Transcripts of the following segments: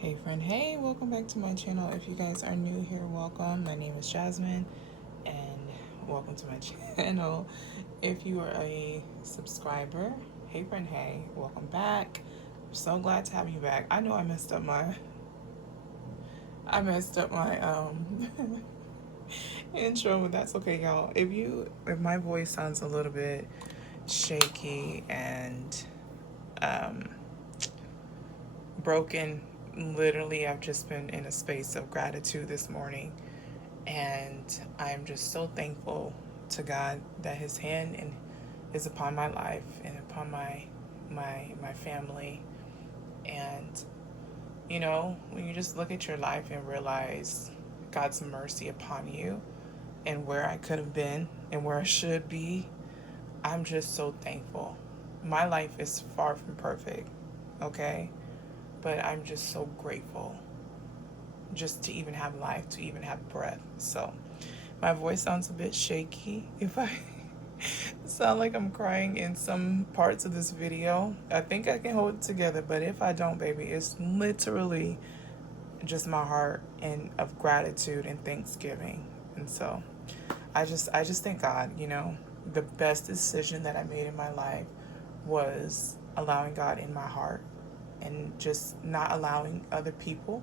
Hey friend, hey, welcome back to my channel. If you guys are new here, welcome. My name is Jasmine and welcome to my channel. If you are a subscriber, hey friend, hey, welcome back. I'm so glad to have you back. I know I messed up my intro, but that's okay, y'all. If my voice sounds a little bit shaky and um broken, literally I've just been in a space of gratitude this morning, and I'm just so thankful to God that His hand is upon my life and upon my family. And when you just look at your life and realize God's mercy upon you and where I could have been and where I should be, I'm just so thankful. My life is far from perfect, okay? But I'm just so grateful just to even have life, to even have breath. So my voice sounds a bit shaky. If I sound like I'm crying in some parts of this video, I think I can hold it together. But if I don't, baby, it's literally just my heart and of gratitude and thanksgiving. And so I just thank God. The best decision that I made in my life was allowing God in my heart and just not allowing other people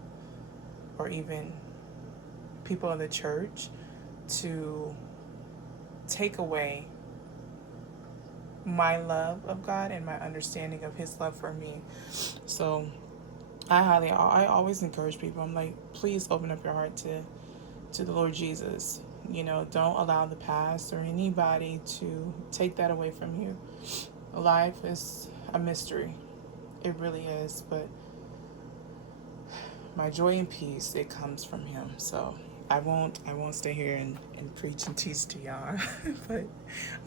or even people in the church to take away my love of God and my understanding of His love for me. So I always encourage people. I'm like, please open up your heart to the Lord Jesus. Don't allow the past or anybody to take that away from you. Life is a mystery. It really is. But my joy and peace, it comes from Him. So I won't stay here and preach and teach to y'all. But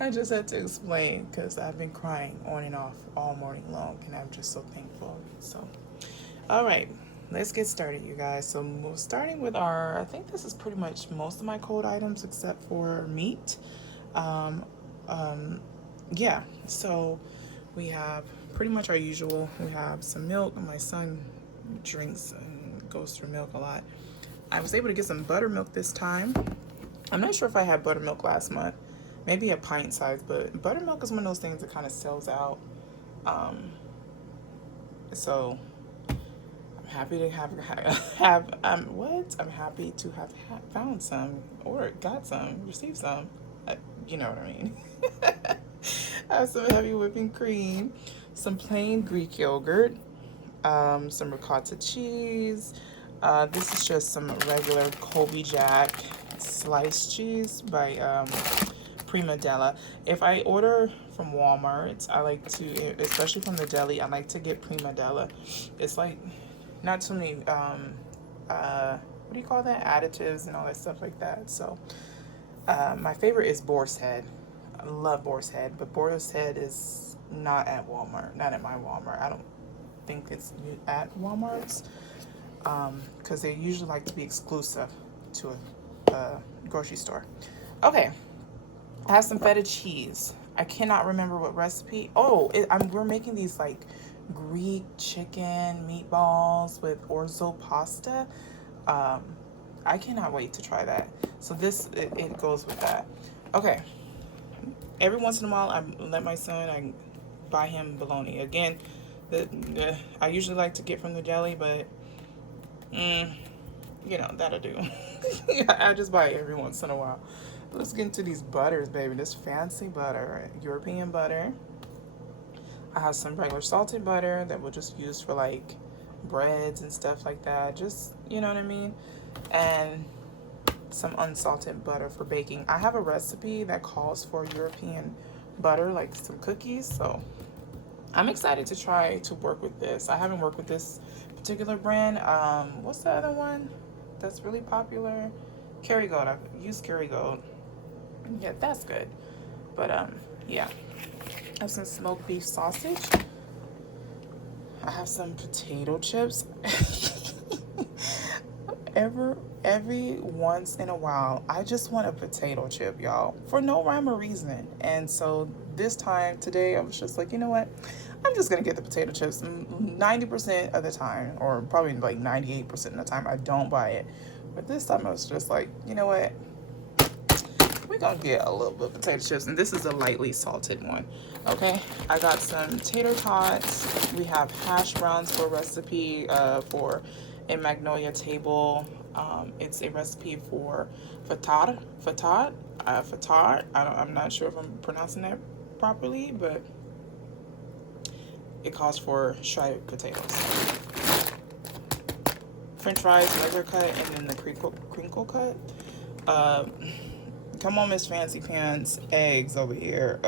I just had to explain because I've been crying on and off all morning long, and I'm just so thankful. So all right, let's get started, you guys. So starting with I think this is pretty much most of my cold items except for meat. Um, yeah, so we have pretty much our usual. We have some milk. My son drinks and goes through milk a lot. I was able to get some buttermilk this time. I'm not sure if I had buttermilk last month. Maybe a pint size, but buttermilk is one of those things that kind of sells out. So I'm happy to I'm happy to have found some or got some, received some. You know what I mean. I have some heavy whipping cream, some plain Greek yogurt, some ricotta cheese. This is just some regular Colby Jack sliced cheese by Prima Della. If I order from Walmart, I like to, especially from the deli, I like to get Prima Della. It's like not too many, what do you call that? Additives and all that stuff like that. So my favorite is Boar's Head. I love Boar's Head, but Boar's Head is not at Walmart, not at my Walmart. I don't think it's at Walmart's because they usually like to be exclusive to a grocery store. Okay, I have some feta cheese. I cannot remember what recipe. Oh, we're making these like Greek chicken meatballs with orzo pasta. I cannot wait to try that. So it goes with that. Okay. Every once in a while, I let my son. I buy him bologna. Again, I usually like to get from the deli, but that'll do. I just buy it every once in a while. Let's get into these butters, baby. This fancy butter, European butter. I have some regular salted butter that we'll just use for like breads and stuff like that. Just, you know what I mean? And some unsalted butter for baking. I have a recipe that calls for European butter, like some cookies. So I'm excited to try to work with this. I haven't worked with this particular brand. What's the other one that's really popular? Kerrygold. I've used Kerrygold. Yeah, that's good. But yeah. I have some smoked beef sausage. I have some potato chips. Every once in a while, I just want a potato chip, y'all, for no rhyme or reason. And so today, I was just like, you know what? I I'm just gonna get the potato chips. 90% of the time, or probably like 98% of the time, I don't buy it. But this time I was just like, you know what? We're gonna get a little bit of potato chips, and this is a lightly salted one. Okay, I got some tater tots. We have hash browns for recipe for a magnolia table. It's a recipe for fatar. I'm not sure if I'm pronouncing that properly, but it calls for shredded potatoes. French fries, regular cut, and then the crinkle cut. Uh, Come on, Miss Fancy Pants. Eggs over here.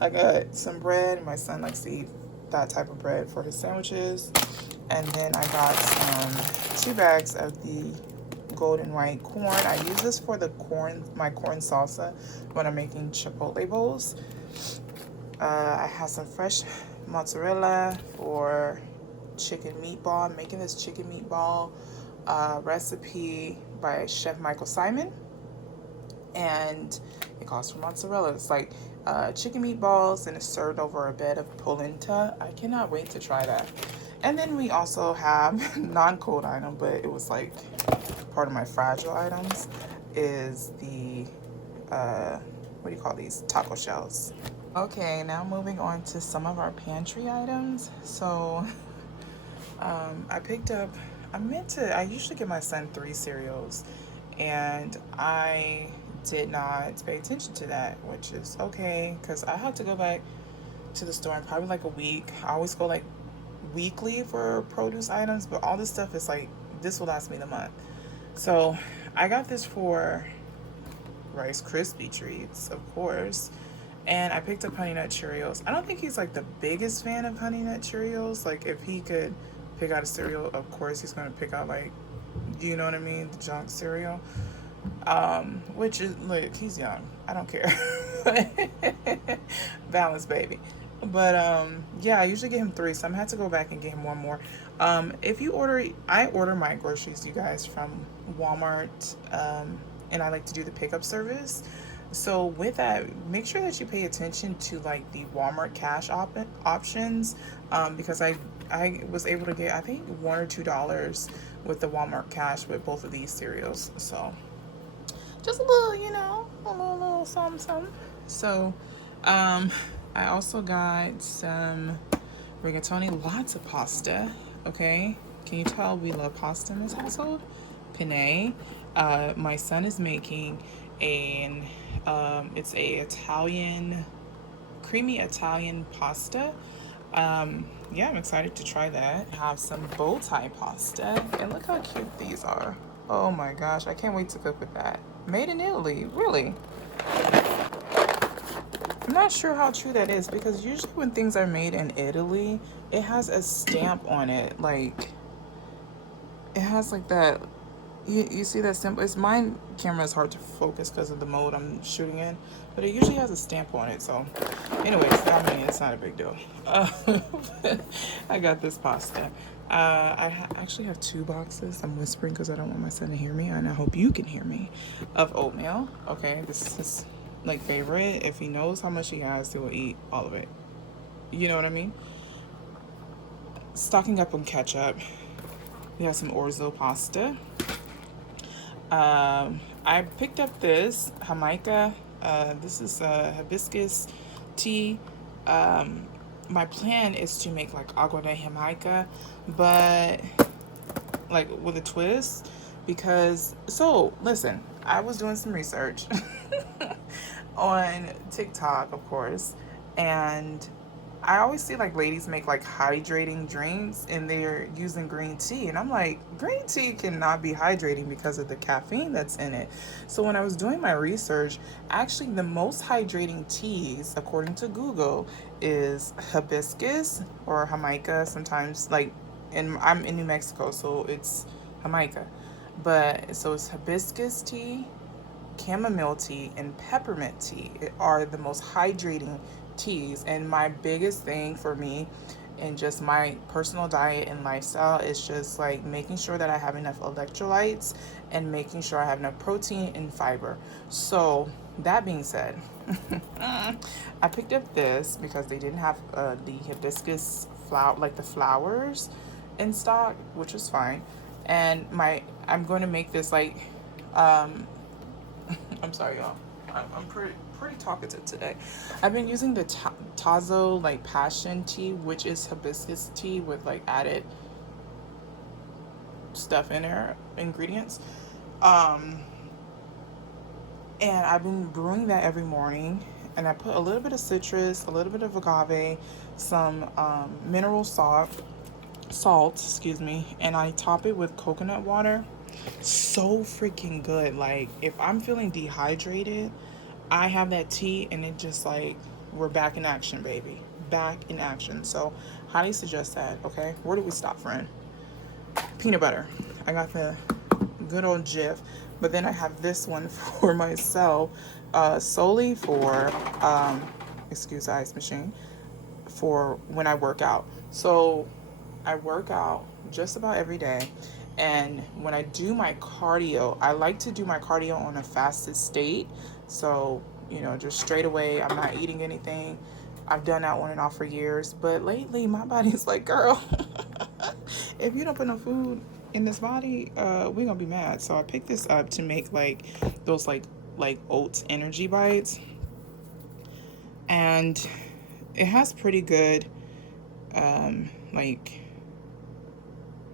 I got some bread. My son likes to eat that type of bread for his sandwiches. And then I got some 2 bags of the golden white corn. I use this for my corn salsa when I'm making chipotle bowls. I have some fresh mozzarella for chicken meatball. I'm making this chicken meatball recipe by Chef Michael Simon, and it calls for mozzarella. It's like chicken meatballs, and it's served over a bed of polenta. I cannot wait to try that. And then we also have non-cold item, but it was like part of my fragile items, is the what do you call these, taco shells. Okay, now moving on to some of our pantry items. So I picked up, I usually give my son 3 cereals, and I did not pay attention to that, which is okay, because I have to go back to the store in probably like a week. I always go like weekly for produce items, but all this stuff is like, this will last me the month. So I got this for Rice Krispie treats, of course, and I picked up Honey Nut Cheerios. I don't think he's like the biggest fan of Honey Nut Cheerios. Like, if he could pick out a cereal, of course he's gonna pick out, like, you know what I mean, the junk cereal. Which is, look, he's young, I don't care. Balance, baby. But yeah, I usually get him 3, so I'm gonna have to go back and get him 1 more. If you order, I order my groceries, you guys, from Walmart, and I like to do the pickup service. So with that, make sure that you pay attention to like the Walmart cash options, because I was able to get, I think, $1 or $2 with the Walmart cash with both of these cereals. So just a little, you know, a little something. So I also got some rigatoni, lots of pasta. Okay, can you tell we love pasta in this household? Penne. My son is making it's a creamy Italian pasta. Yeah, I'm excited to try that. Have some bow tie pasta, and look how cute these are. Oh my gosh, I can't wait to cook with that. Made in Italy, really? I'm not sure how true that is, because usually when things are made in Italy, it has a stamp on it. Like, it has like that. You see that symbol? It's, my camera is hard to focus because of the mode I'm shooting in, but it usually has a stamp on it. So anyways, I mean, it's not a big deal. I got this pasta. I actually have 2 boxes. I'm whispering because I don't want my son to hear me, and I hope you can hear me, of oatmeal. Okay, this is like favorite. If he knows how much he has, he will eat all of it. You know what I mean? Stocking up on ketchup. We have some orzo pasta. I picked up this Jamaica. This is hibiscus tea. My plan is to make like agua de Jamaica, but like with a twist, because, so listen, I was doing some research on TikTok, of course, and I always see like ladies make like hydrating drinks and they're using green tea, and I'm like, green tea cannot be hydrating because of the caffeine that's in it. So when I was doing my research, actually the most hydrating teas, according to Google, is hibiscus or Jamaica. Sometimes, like, I'm in New Mexico, so it's Jamaica, but so it's hibiscus tea, chamomile tea, and peppermint tea are the most hydrating teas. And my biggest thing for me and just my personal diet and lifestyle is just like making sure that I have enough electrolytes and making sure I have enough protein and fiber. So That being said, I picked up this because they didn't have the hibiscus flower, like the flowers, in stock, which was fine. And I'm going to make this like, um, I'm sorry, y'all. I'm pretty talkative today. I've been using the Tazo like passion tea, which is hibiscus tea with like added stuff in there, ingredients. Um, and I've been brewing that every morning. And I put a little bit of citrus, a little bit of agave, some mineral salt, excuse me, and I top it with coconut water. So freaking good. Like if I'm feeling dehydrated, I have that tea and it just like we're back in action, baby. Back in action. So highly suggest that. Okay, where do we stop, friend? Peanut butter. I got the good old Jif, but then I have this one for myself, solely for excuse the ice machine, for when I work out. So I work out just about every day, and when I do my cardio, I like to do my cardio on a fasted state. So just straight away, I'm not eating anything. I've done that on and off for years, but lately my body's like, girl, if you don't put no food in this body, we're gonna be mad. So I picked this up to make like those like oats energy bites, and it has pretty good like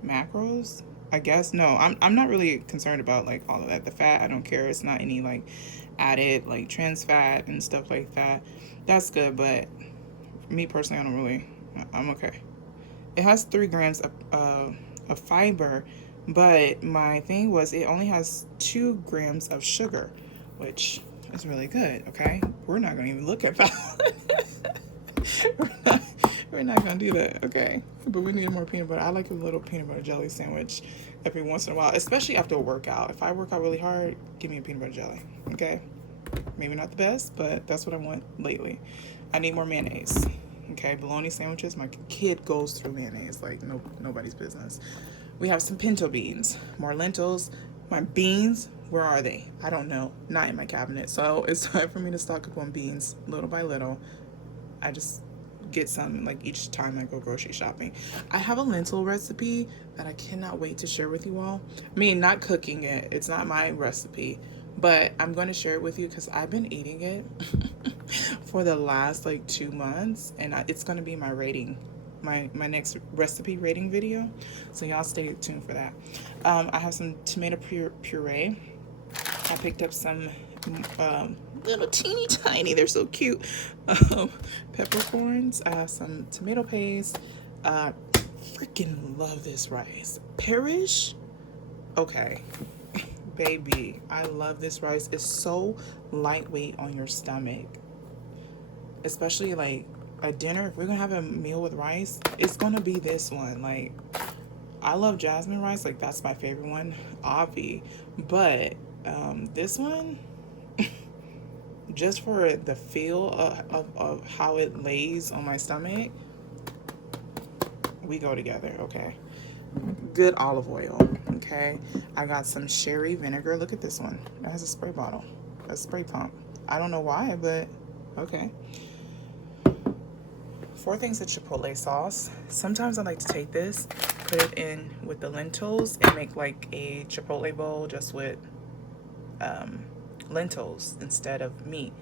macros, I guess. No, I'm not really concerned about like all of that. The fat, I don't care. It's not any like added like trans fat and stuff like that. That's good, but me personally, I don't really. I'm okay. It has 3 grams of fiber, but my thing was it only has 2 grams of sugar, which is really good. Okay, we're not gonna even look at that. we're not gonna do that. Okay, but we need more peanut butter. I like a little peanut butter jelly sandwich every once in a while, especially after a workout. If I work out really hard, give me a peanut butter jelly. Okay, maybe not the best, but that's what I want lately. I need more mayonnaise. Okay, bologna sandwiches. My kid goes through mayonnaise like nobody's business. We have some pinto beans, more lentils. My beans, where are they? I don't know. Not in my cabinet. So it's time for me to stock up on beans little by little. I just get some like each time I go grocery shopping. I have a lentil recipe that I cannot wait to share with you all. I mean, not cooking it. It's not my recipe, but I'm going to share it with you because I've been eating it for the last like 2 months, and it's going to be my rating, my next recipe rating video. So y'all stay tuned for that. I have some tomato puree. I picked up some little teeny tiny, they're so cute, peppercorns. I have some tomato paste. Freaking love this rice. Parish? Okay. Baby, I love this rice. It's so lightweight on your stomach. Especially like a dinner. If we're gonna have a meal with rice, it's gonna be this one. Like, I love jasmine rice. Like, that's my favorite one, obvi. But this one, just for the feel of how it lays on my stomach, we go together. Okay, good olive oil. Okay, I got some sherry vinegar. Look at this one. It has a spray bottle, a spray pump. I don't know why, but okay. 4 things of chipotle sauce. Sometimes I like to take this, put it in with the lentils, and make like a chipotle bowl just with lentils instead of meat.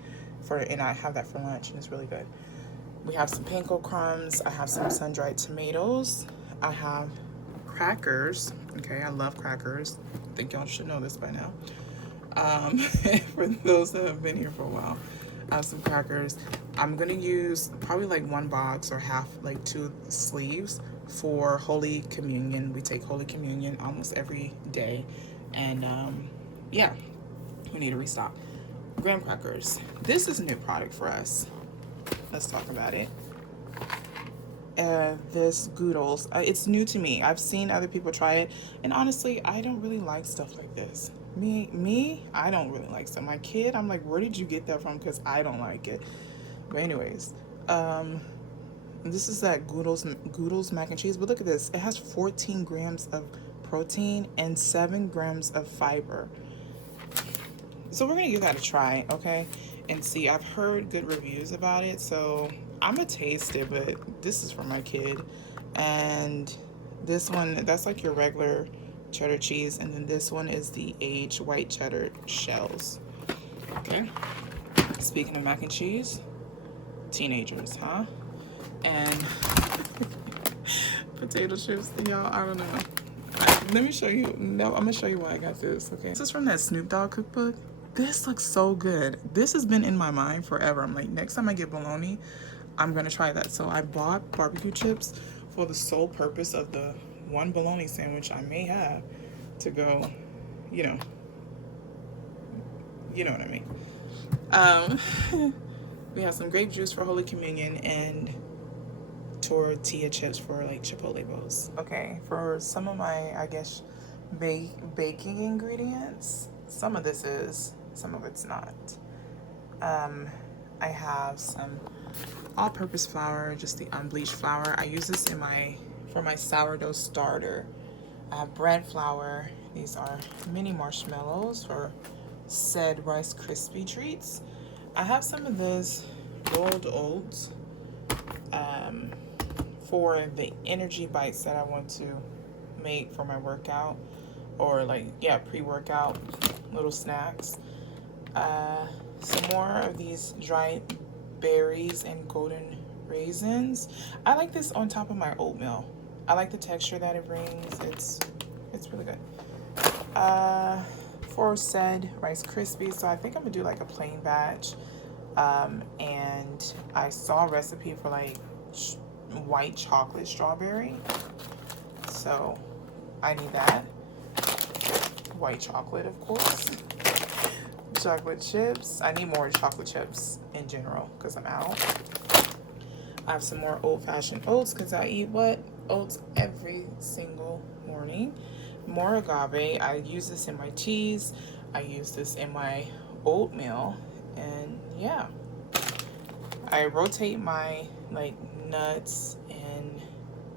And I have that for lunch, and it's really good. We have some panko crumbs. I have some sun-dried tomatoes. I have crackers. Okay, I love crackers. I think y'all should know this by now. For those that have been here for a while, I have some crackers. I'm gonna use probably like 1 box or half, like 2 sleeves for Holy Communion. We take Holy Communion almost every day, and yeah, we need to restock. Graham crackers. This is a new product for us. Let's talk about it. This Goodles. It's new to me. I've seen other people try it, and honestly, I don't really like stuff like this. Me, I don't really like stuff. My kid, I'm like, where did you get that from? Because I don't like it. But anyways, this is that Goodles mac and cheese. But look at this. It has 14 grams of protein and 7 grams of fiber. So we're gonna give that a try, okay? And see, I've heard good reviews about it, so I'm gonna taste it, but this is for my kid. And this one, that's like your regular cheddar cheese, and then this one is the aged white cheddar shells. Okay. Speaking of mac and cheese, teenagers, huh? And potato chips, y'all, I don't know. Let me show you. No, I'm gonna show you why I got this. Okay, this is from that Snoop Dogg cookbook. This looks so good. This has been in my mind forever. I'm like, next time I get bologna, I'm gonna try that. So I bought barbecue chips for the sole purpose of the one bologna sandwich I may have to go, you know, you know what I mean. We have some grape juice for Holy Communion and tortilla chips for like Chipotle bowls. Okay, for some of my, I guess, baking ingredients, some of this is, some of it's not. I have some all-purpose flour, just the unbleached flour. I use this for my sourdough starter. I have bread flour. These are mini marshmallows for said Rice Krispie treats. I have some of this rolled oats for the energy bites that I want to make for my workout, or like, yeah, pre-workout little snacks. Some more of these dried berries and golden raisins. I like this on top of my oatmeal. I like the texture that it brings. It's really good. For said Rice Krispies, so I think I'm gonna do like a plain batch. And I saw a recipe for like white chocolate strawberry, so I need that. White chocolate, of course. Chocolate chips. I need more chocolate chips in general because I'm out. I have some more old-fashioned oats because I eat what? Oats every single morning. More agave. I use this in my teas. I use this in my oatmeal. And yeah, I rotate my like nuts and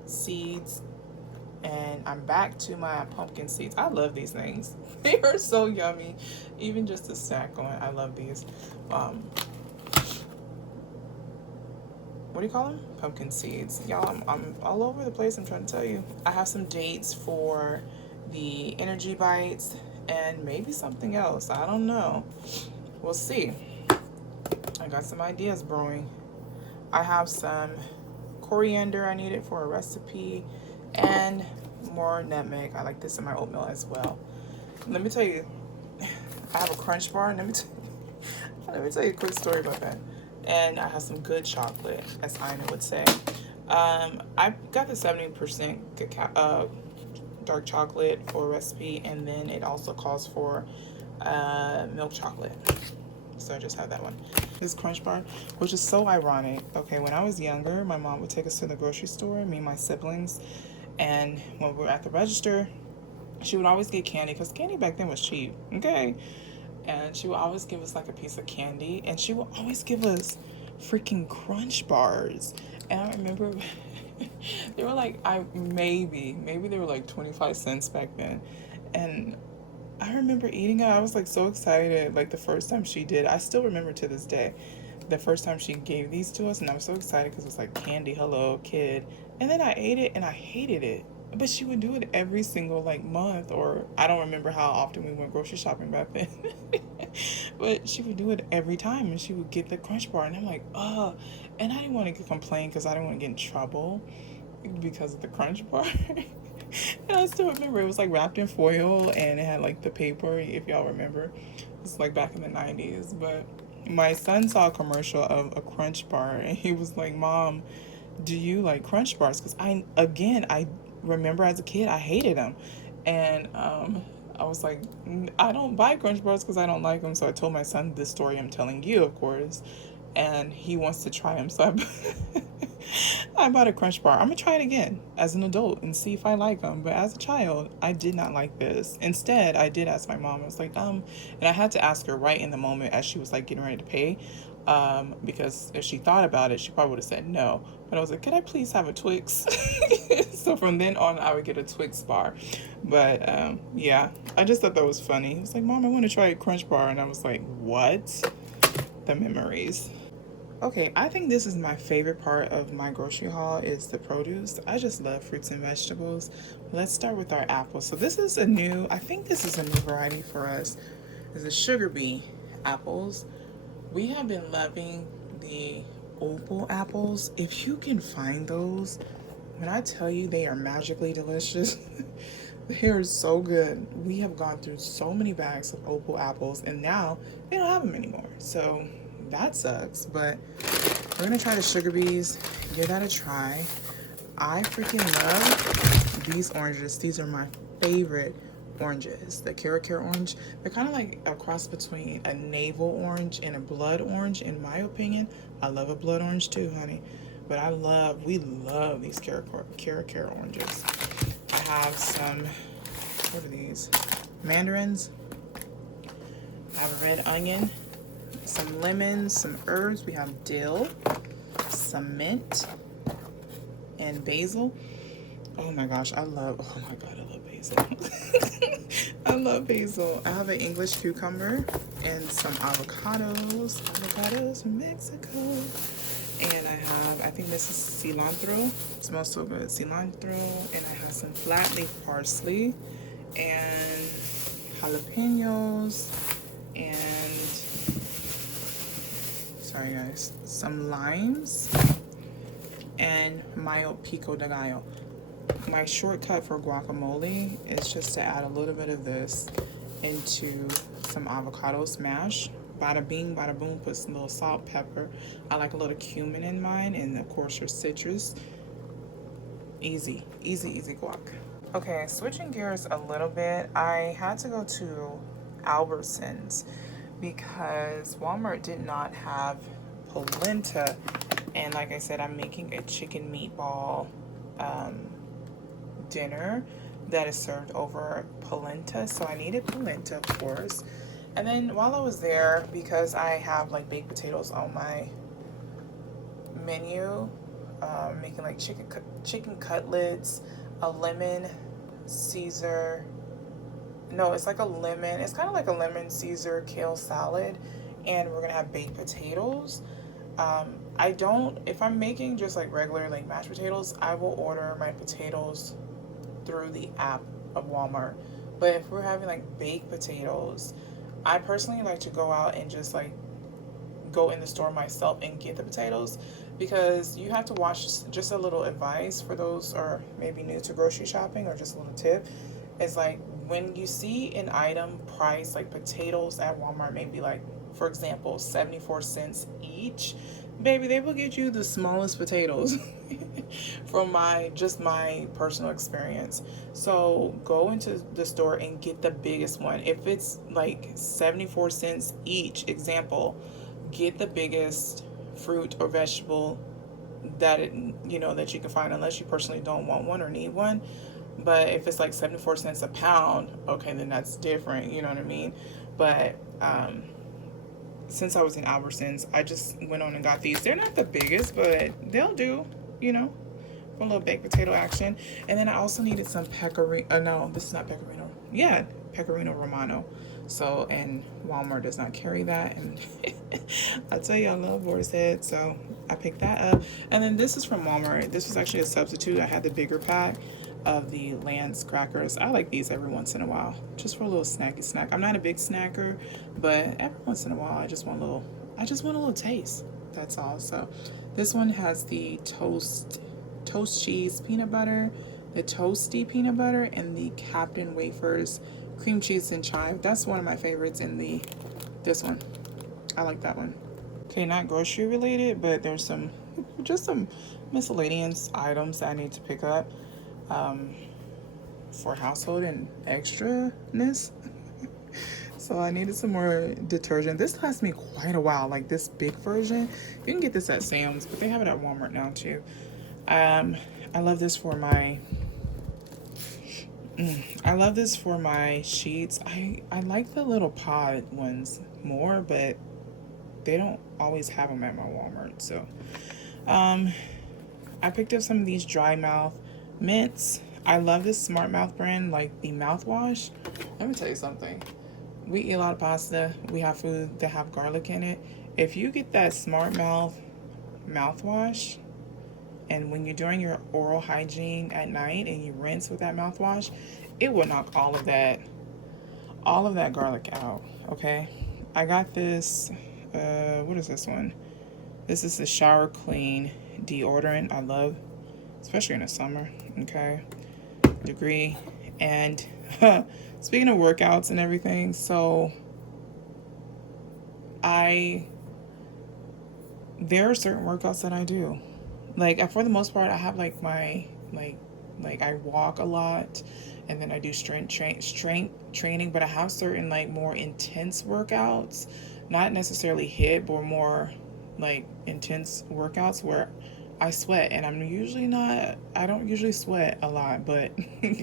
seeds, and I'm back to my pumpkin seeds. I love these things. They are so yummy. Even just a snack on, I love these. What do you call them? Pumpkin seeds. Y'all, I'm all over the place, I'm trying to tell you. I have some dates for the energy bites and maybe something else. I don't know. We'll see. I got some ideas brewing. I have some coriander I needed for a recipe, and more nutmeg. I like this in my oatmeal as well. Let me tell you, I have a crunch bar. Let me tell you a quick story about that. And I have some good chocolate, as Ina would say. I got the 70% cacao, dark chocolate for a recipe, and then it also calls for milk chocolate. So I just had that one. This crunch bar, which is so ironic. Okay, when I was younger, my mom would take us to the grocery store, me and my siblings, and when we were at the register, she would always get candy, because candy back then was cheap, okay? And she would always give us like a piece of candy, and she would always give us freaking crunch bars. And I remember they were like, maybe they were like 25 cents back then. And I remember eating it. I was like so excited. Like the first time she did, I still remember to this day, the first time she gave these to us, and I was so excited because it was like candy, hello kid. And then I ate it and I hated it. But she would do it every single like month, or I don't remember how often we went grocery shopping back then. But she would do it every time, and she would get the crunch bar, and I'm like, oh. And I didn't want to complain because I didn't want to get in trouble because of the crunch bar. And I still remember it was like wrapped in foil, and it had like the paper, if y'all remember. It's like back in the 90s. But my son saw a commercial of a crunch bar, and he was like, Mom, do you like crunch bars? Because I remember as a kid I hated them, and I was like, I don't buy crunch bars because I don't like them. So I told my son this story I'm telling you, of course, and he wants to try them. So I bought a crunch bar. I'm gonna try it again as an adult and see if I like them. But as a child, I did not like this. Instead, I did ask my mom. I was like, and I had to ask her right in the moment as she was like getting ready to pay. Because if she thought about it, she probably would have said no. But I was like, could I please have a Twix? So from then on, I would get a Twix bar. But yeah, I just thought that was funny. He was like, Mom, I want to try a Crunch bar. And I was like, what? The memories. Okay, I think this is my favorite part of my grocery haul is the produce. I just love fruits and vegetables. Let's start with our apples. So this is I think this is a new variety for us. Is the sugar bee apples. We have been loving the opal apples. If you can find those, when I tell you they are magically delicious, they are so good. We have gone through so many bags of opal apples and now they don't have them anymore. So that sucks, but we're gonna try the sugar bees, give that a try. I freaking love these oranges. These are my favorite oranges. The Cara orange. They're kind of like a cross between a navel orange and a blood orange, in my opinion. I love a blood orange too, honey. But we love these Cara oranges. I have some, what are these? Mandarins. I have a red onion, some lemons, some herbs. We have dill, some mint, and basil. Oh my gosh, oh my God, I love basil. I love basil. I have an English cucumber and some avocados. Avocados from Mexico. And I think this is cilantro. It smells so good. Cilantro. And I have some flat leaf parsley and jalapenos and, sorry guys, some limes and mayo pico de gallo. My shortcut for guacamole is just to add a little bit of this into some avocado smash. Bada bing, bada boom, put some little salt, pepper. I like a little cumin in mine, and of course your citrus. Easy, easy, easy guac. Okay, switching gears a little bit, I had to go to Albertsons because Walmart did not have polenta. And like I said, I'm making a chicken meatball dinner that is served over polenta. So I needed polenta, of course. And then while I was there, because I have like baked potatoes on my menu, making like chicken cutlets, a lemon Caesar. No, it's like a lemon. It's kind of like a lemon Caesar kale salad, and we're gonna have baked potatoes. If I'm making just like regular like mashed potatoes, I will order my potatoes through the app of Walmart. But if we're having like baked potatoes, I personally like to go out and just like go in the store myself and get the potatoes, because you have to watch. Just a little advice for those who are maybe new to grocery shopping, or just a little tip, is like when you see an item price like potatoes at Walmart, maybe like, for example, 74 cents each, baby, they will get you the smallest potatoes from my personal experience. So go into the store and get the biggest one. If it's like 74 cents each, example, get the biggest fruit or vegetable that that you can find, unless you personally don't want one or need one. But if it's like 74 cents a pound, okay, then that's different, you know what I mean? But since I was in Albertsons, I just went on and got these. They're not the biggest, but they'll do, for a little baked potato action. And then I also needed some pecorino. No, this is not pecorino. Yeah, pecorino romano. So, and Walmart does not carry that. And I tell you, I love boar's head. So I picked that up. And then this is from Walmart. This was actually a substitute. I had the bigger pack of the Lance crackers. I like these every once in a while, just for a little snacky snack. I'm not a big snacker, but every once in a while, I just want a little taste. That's all. So this one has the toast cheese peanut butter, the toasty peanut butter, and the Captain Wafers cream cheese and chive. That's one of my favorites in this one. I like that one. Okay, not grocery related, but there's some miscellaneous items that I need to pick up for household and extraness. So I needed some more detergent. This lasts me quite a while, like this big version. You can get this at Sam's, but they have it at Walmart now too. I love this for my sheets. I like the little pod ones more, but they don't always have them at my Walmart. So um, I picked up some of these dry mouth mints. I love this Smart Mouth brand, like the mouthwash. Let me tell you something. We eat a lot of pasta. We have food that have garlic in it. If you get that Smart Mouth mouthwash, and when you're doing your oral hygiene at night and you rinse with that mouthwash, it will knock all of that garlic out. Okay, I got this. What is this one? This is the Shower Clean deodorant. I love, especially in the summer. Okay, degree. And speaking of workouts and everything, so I there are certain workouts that I do. Like for the most part, I have like my like I walk a lot, and then I do strength training. But I have certain like more intense workouts, not necessarily HIIT, but more like intense workouts where I sweat, and I'm usually not. I don't usually sweat a lot, but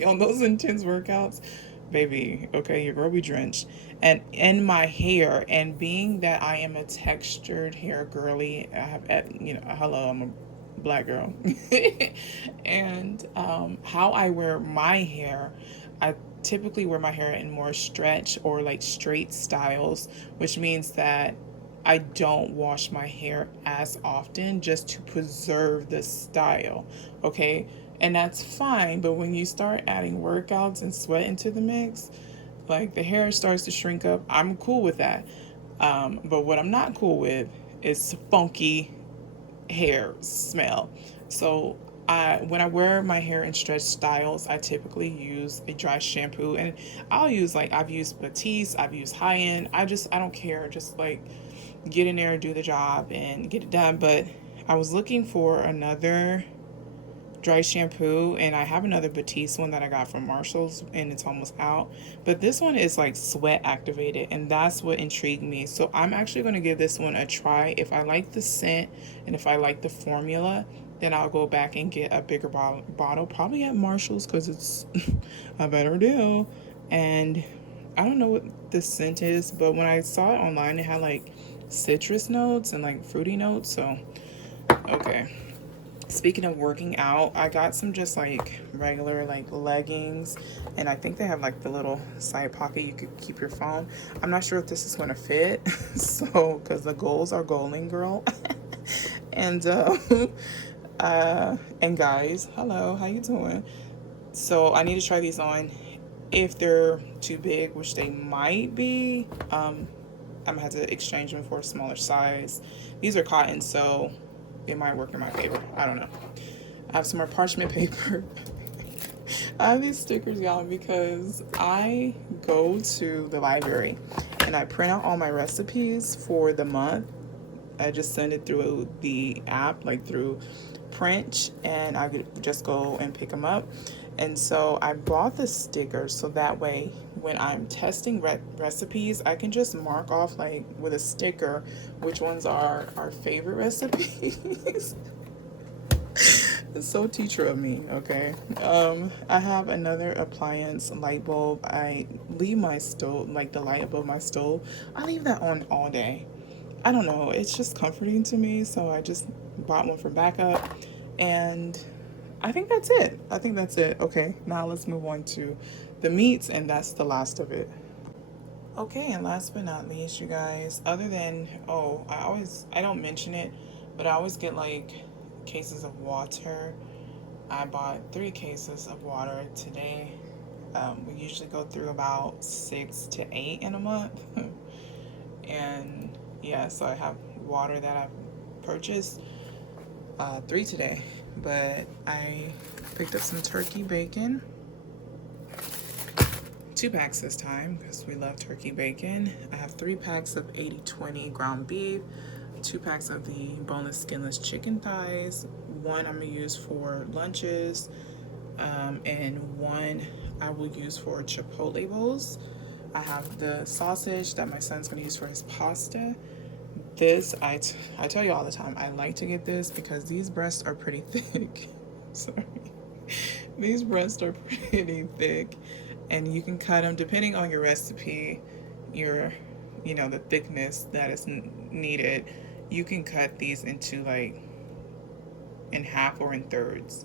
on those intense workouts, baby, okay, your girl be drenched. And in my hair, and being that I am a textured hair girly, I have, hello, I'm a black girl, and how I wear my hair, I typically wear my hair in more stretch or like straight styles, which means that I don't wash my hair as often just to preserve the style, okay? And that's fine, but when you start adding workouts and sweat into the mix, like the hair starts to shrink up. I'm cool with that. But what I'm not cool with is funky hair smell. So when I wear my hair in stretch styles, I typically use a dry shampoo, and I've used Batiste, I've used high end. I don't care. Just like get in there and do the job and get it done. But I was looking for another dry shampoo, and I have another Batiste one that I got from Marshall's, and it's almost out. But this one is like sweat activated, and that's what intrigued me. So I'm actually going to give this one a try. If I like the scent and if I like the formula, then I'll go back and get a bigger bottle, probably at Marshall's, because it's a better deal. And I don't know what the scent is, but when I saw it online, it had like citrus notes and like fruity notes. So okay. Speaking of working out, I got some just like regular like leggings, and I think they have like the little side pocket you could keep your phone. I'm not sure if this is going to fit, so because the goals are goaling, girl. and and guys, hello, how you doing? So I need to try these on. If they're too big, which they might be, I'm gonna have to exchange them for a smaller size. These are cotton, so it might work in my favor. I don't know. I have some more parchment paper. I have these stickers, y'all, because I go to the library and I print out all my recipes for the month. I just send it through the app, like through Print, and I could just go and pick them up. And so I bought the stickers so that way when I'm testing recipes, I can just mark off like with a sticker which ones are our favorite recipes. It's so teacher of me, okay? I have another appliance light bulb. I leave my stove, like the light above my stove, I leave that on all day. I don't know, it's just comforting to me, so I just bought one for backup, and I think that's it. I think that's it. Okay, now let's move on to the meats, and that's the last of it. Okay, and last but not least, you guys, other than, oh, I don't mention it, but I always get like cases of water. I bought 3 cases of water today. We usually go through about 6 to 8 in a month. And yeah, so I have water that I've purchased, 3 today. But I picked up some turkey bacon, 2 packs this time because we love turkey bacon. I have 3 packs of 80/20 ground beef, 2 packs of the boneless skinless chicken thighs, 1 I'm gonna use for lunches, and 1 I will use for chipotle bowls. I have the sausage that my son's gonna use for his pasta. This, I tell you all the time, I like to get this because these breasts are pretty thick. Sorry. These breasts are pretty thick, and you can cut them depending on your recipe, your you know, the thickness that is needed, you can cut these into like in half or in thirds.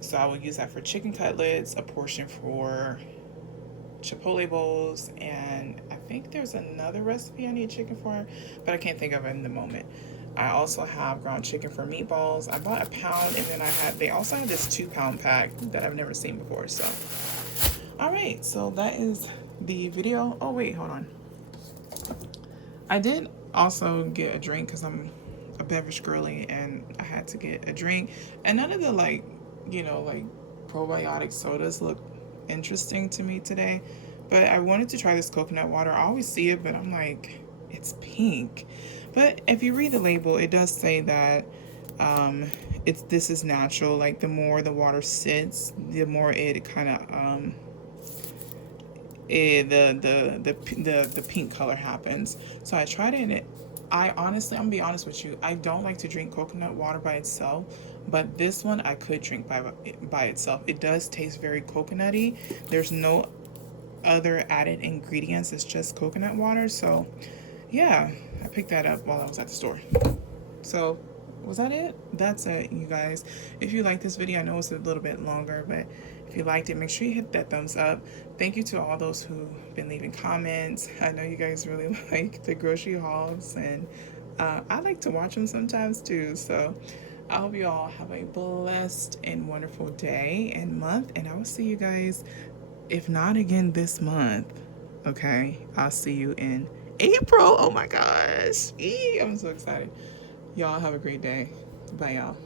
So I will use that for chicken cutlets, a portion for chipotle bowls, and I think there's another recipe I need chicken for, but I can't think of it in the moment. I also have ground chicken for meatballs. I bought a pound, and then they also have this 2 pound pack that I've never seen before. So, all right, so that is the video. Oh wait, hold on. I did also get a drink because I'm a beverage girly, and I had to get a drink. And none of the like, you know, like probiotic sodas look interesting to me today. But I wanted to try this coconut water. I always see it, but I'm like, it's pink. But if you read the label, it does say that this is natural. Like the more the water sits, the more it kind of the pink color happens. So I tried it, and I honestly, I'm gonna be honest with you, I don't like to drink coconut water by itself, but this one I could drink by itself. It does taste very coconutty. There's no other added ingredients. It's just coconut water. So yeah, I picked that up while I was at the store. So was that it? That's it, you guys. If you like this video, I know it's a little bit longer, but if you liked it, make sure you hit that thumbs up. Thank you to all those who've been leaving comments. I know you guys really like the grocery hauls, and I like to watch them sometimes too. So I hope you all have a blessed and wonderful day and month, and I will see you guys, if not again this month, okay? I'll see you in April. Oh my gosh. I'm so excited. Y'all have a great day. Bye, y'all.